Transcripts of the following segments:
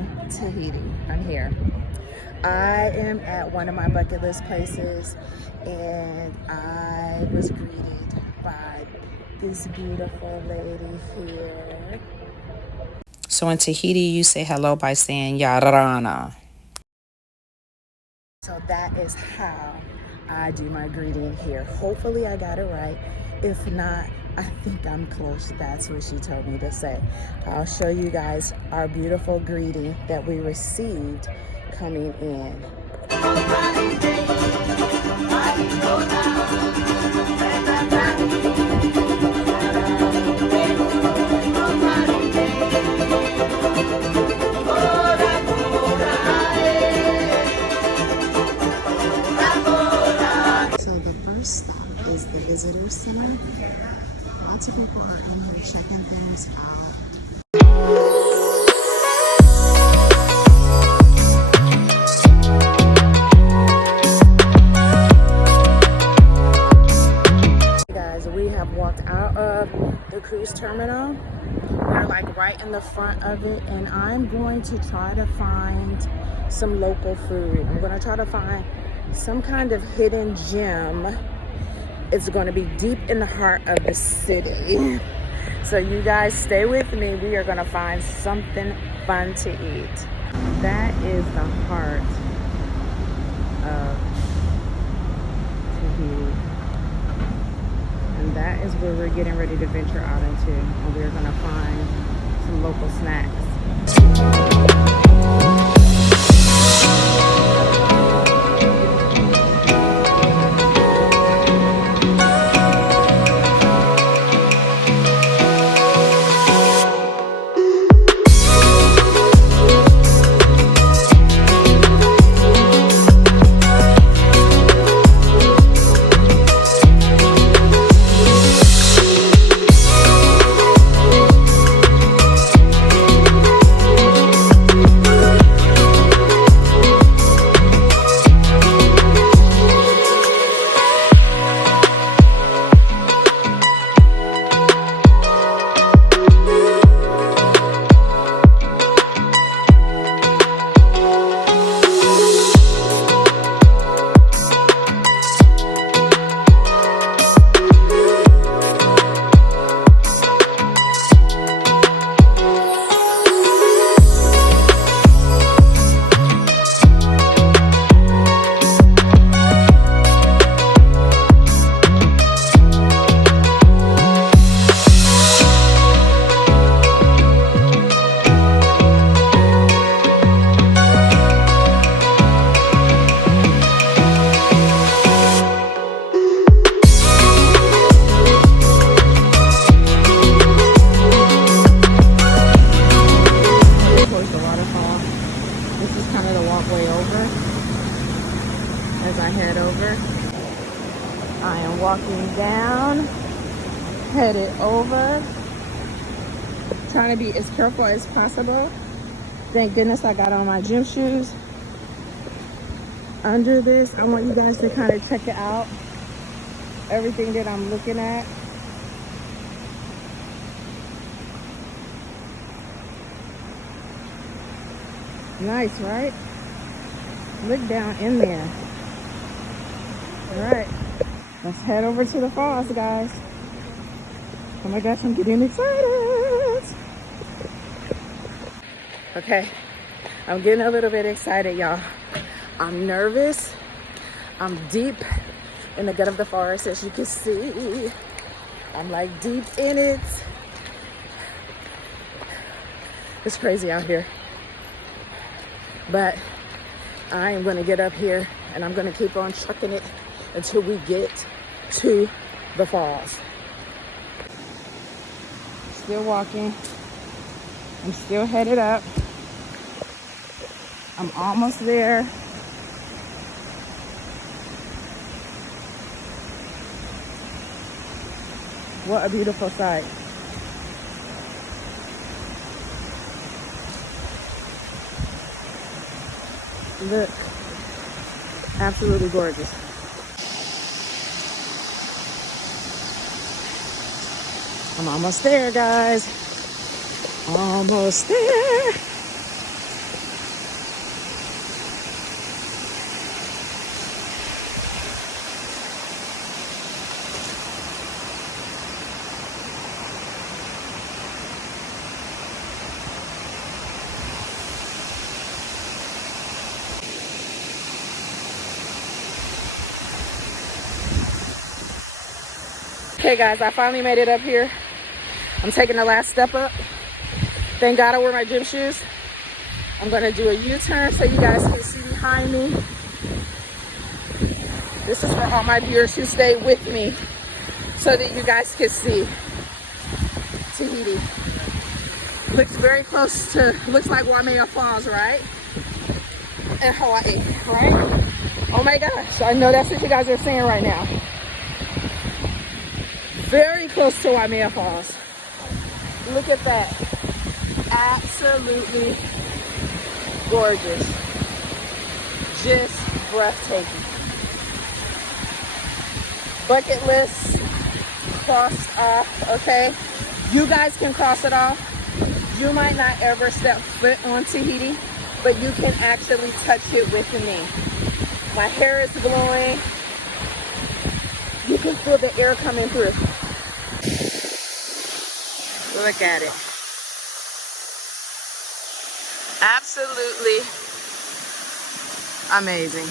in Tahiti. I'm here. I am at one of my bucket list places, and I was greeted by this beautiful lady here. So in Tahiti, you say hello by saying Yarana. So that is how I do my greeting here. Hopefully I got it right. If not, I think I'm close. That's what she told me to say. I'll show you guys our beautiful greeting that we received coming in. Stop is the visitor center. Lots of people are in here checking things out. Hey guys, we have walked out of the cruise terminal. We're like right in the front of it, and I'm going to try to find some local food. I'm going to try to find some kind of hidden gem. It's going to be deep in the heart of the city. So you guys stay with me. We are going to find something fun to eat. That is the heart of Tahiti. And that is where we're getting ready to venture out into. And we're going to find some local snacks. I am walking down, headed over, trying to be as careful as possible. Thank goodness I got on my gym shoes. Under this, I want you guys to kind of check it out. Everything that I'm looking at. Nice, right? Look down in there. All right, let's head over to the falls, guys. Oh my gosh, I'm getting excited. Okay, I'm getting a little bit excited, y'all. I'm nervous. I'm deep in the gut of the forest, as you can see. I'm like deep in it. It's crazy out here. But I am gonna get up here and I'm gonna keep on trucking it until we get to the falls. Still walking. I'm still headed up. I'm almost there. What a beautiful sight. Look, absolutely gorgeous. I'm almost there, guys. Almost there. Okay guys, I finally made it up here. I'm taking the last step up. Thank God I wear my gym shoes. I'm gonna do a U-turn so you guys can see behind me. This is for all my viewers who stay with me so that you guys can see Tahiti. Looks very close to, looks like Waterfalls, right? In Hawaii, right? Oh my gosh, I know that's what you guys are saying right now. Very close to Waterfalls. Look at that. Absolutely gorgeous. Just breathtaking. Bucket list crossed off, okay? You guys can cross it off. You might not ever step foot on Tahiti, but you can actually touch it with me. My hair is blowing. You can feel the air coming through. Look at it. Absolutely amazing.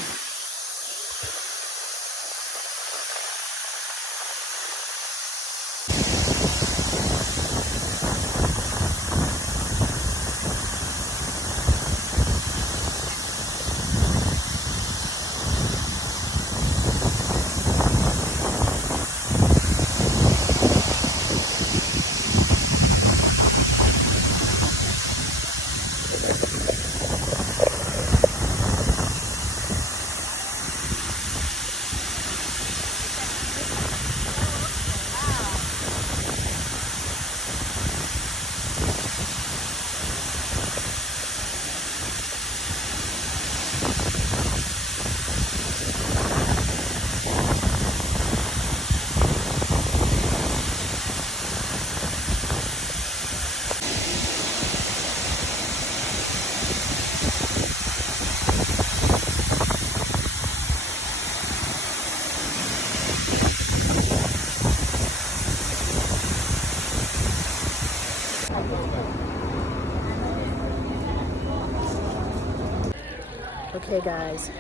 Okay guys,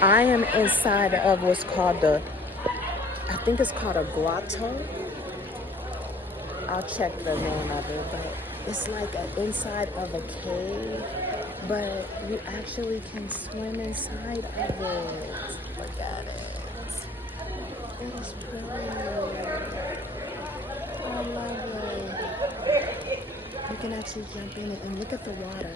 I am inside of what's called I think it's called a grotto. I'll check the name of it, but it's like inside of a cave, but you actually can swim inside of it. Look at it. It is pretty. I love it. You can actually jump in it and look at the water.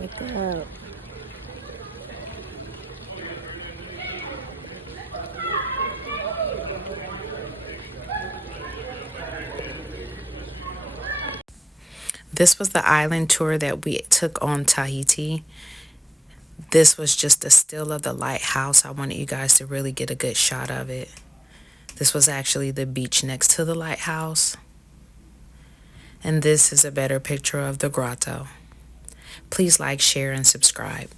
Look up. This was the island tour that we took on Tahiti. This was just a still of the lighthouse. I wanted you guys to really get a good shot of it. This was actually the beach next to the lighthouse. And this is a better picture of the grotto. Please like, share, and subscribe.